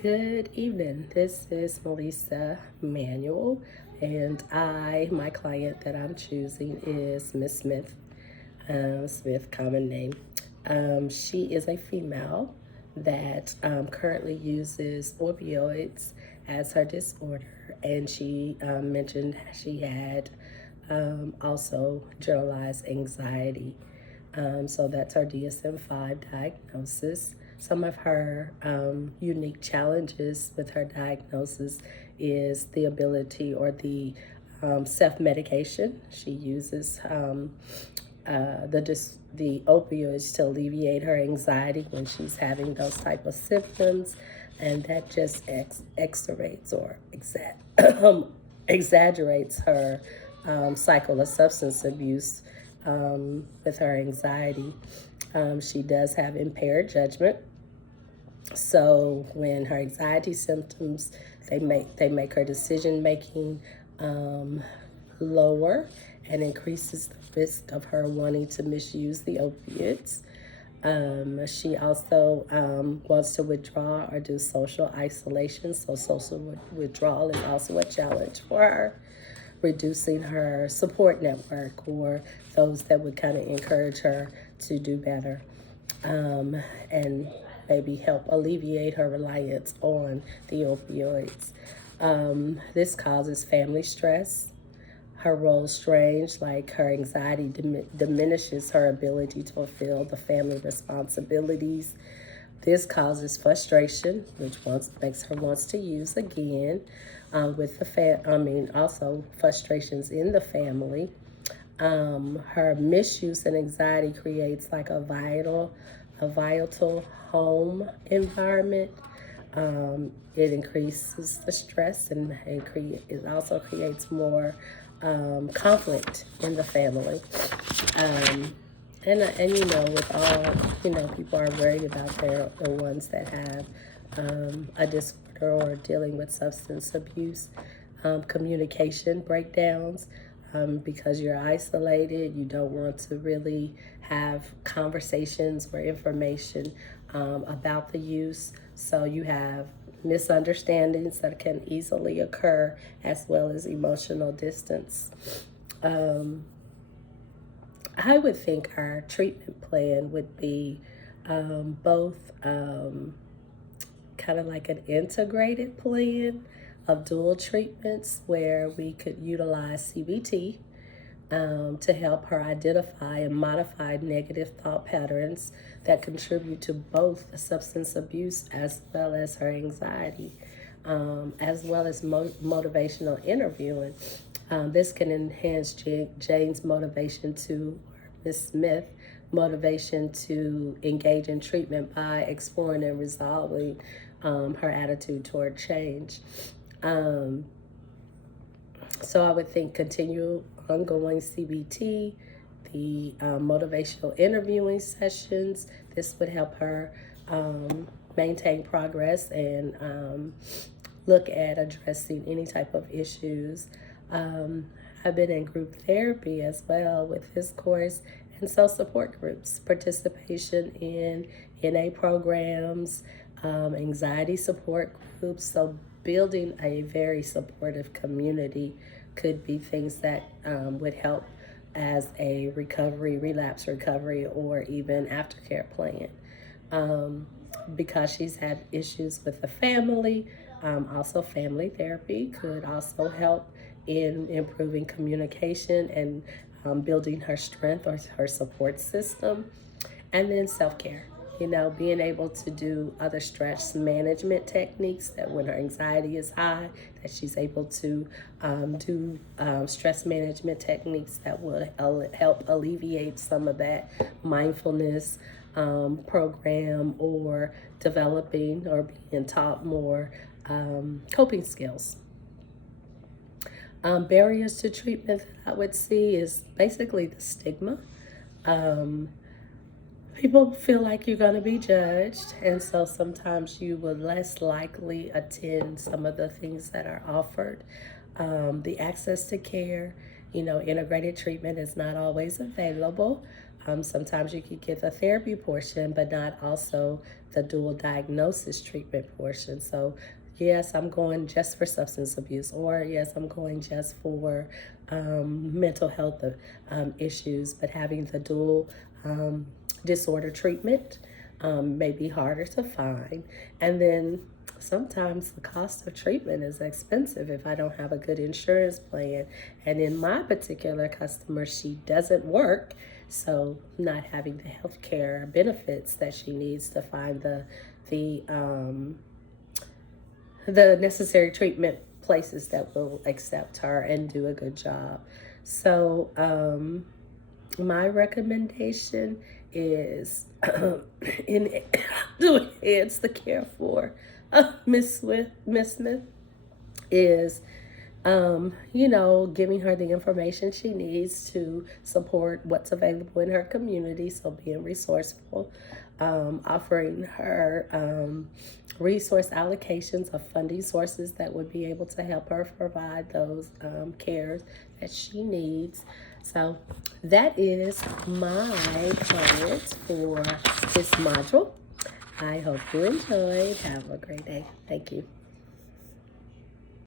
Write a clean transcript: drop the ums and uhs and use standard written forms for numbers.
Good evening. This is Melissa Manuel, and my client that I'm choosing is Miss Smith. Smith, common name. She is a female that currently uses opioids as her disorder, and she mentioned she had also generalized anxiety. So that's her DSM-5 diagnosis. Some of her unique challenges with her diagnosis is the ability or the self-medication. She uses the opioids to alleviate her anxiety when she's having those type of symptoms, and that just exacerbates or exaggerates her cycle of substance abuse with her anxiety. She does have impaired judgment. So when her anxiety symptoms, they make her decision making lower and increases the risk of her wanting to misuse the opiates. She also wants to withdraw or do social isolation. So social withdrawal is also a challenge for her, reducing her support network or those that would kind of encourage her to do better, and maybe help alleviate her reliance on the opioids. This causes family stress. Her role strange, like her anxiety diminishes her ability to fulfill the family responsibilities. This causes frustration, which makes her wants to use again. With also frustrations in the family. Her misuse and anxiety creates like a volatile home environment. It increases the stress it also creates more conflict in the family. And with all, people are worried about the ones that have a disorder or dealing with substance abuse, communication breakdowns, because you're isolated. You don't want to really have conversations or information about the use. So you have misunderstandings that can easily occur, as well as emotional distance. I would think our treatment plan would be both kind of like an integrated plan of dual treatments where we could utilize CBT to help her identify and modify negative thought patterns that contribute to both the substance abuse as well as her anxiety, as well as motivational interviewing. This can enhance Jane's motivation to, Miss Smith, motivation to engage in treatment by exploring and resolving her attitude toward change. So I would think continual ongoing CBT, the motivational interviewing sessions, this would help her maintain progress and look at addressing any type of issues. I've been in group therapy as well with this course, and so support groups, participation in NA programs, anxiety support groups. So building a very supportive community could be things that would help as a relapse recovery, or even aftercare plan. Because she's had issues with the family, also family therapy could also help in improving communication and building her strength or her support system. And then self-care, being able to do other stress management techniques, that when her anxiety is high, that she's able to do stress management techniques that will help alleviate some of that mindfulness program, or developing or being taught more coping skills. Barriers to treatment that I would see is basically the stigma. People feel like you're going to be judged, and so sometimes you will less likely attend some of the things that are offered. The access to care, integrated treatment is not always available. Sometimes you could get the therapy portion, but not also the dual diagnosis treatment portion. So yes, I'm going just for substance abuse, or yes, I'm going just for mental health issues, but having the dual disorder treatment may be harder to find. And then sometimes the cost of treatment is expensive if I don't have a good insurance plan. And in my particular customer, she doesn't work, so not having the health care benefits that she needs to find the necessary treatment places that will accept her and do a good job. So my recommendation is in doing Enhance the Care for Miss Smith is giving her the information she needs to support what's available in her community. So being resourceful, offering her resource allocations of funding sources that would be able to help her provide those cares that she needs. So that is my plans for this module. I hope you enjoyed. Have a great day. Thank you.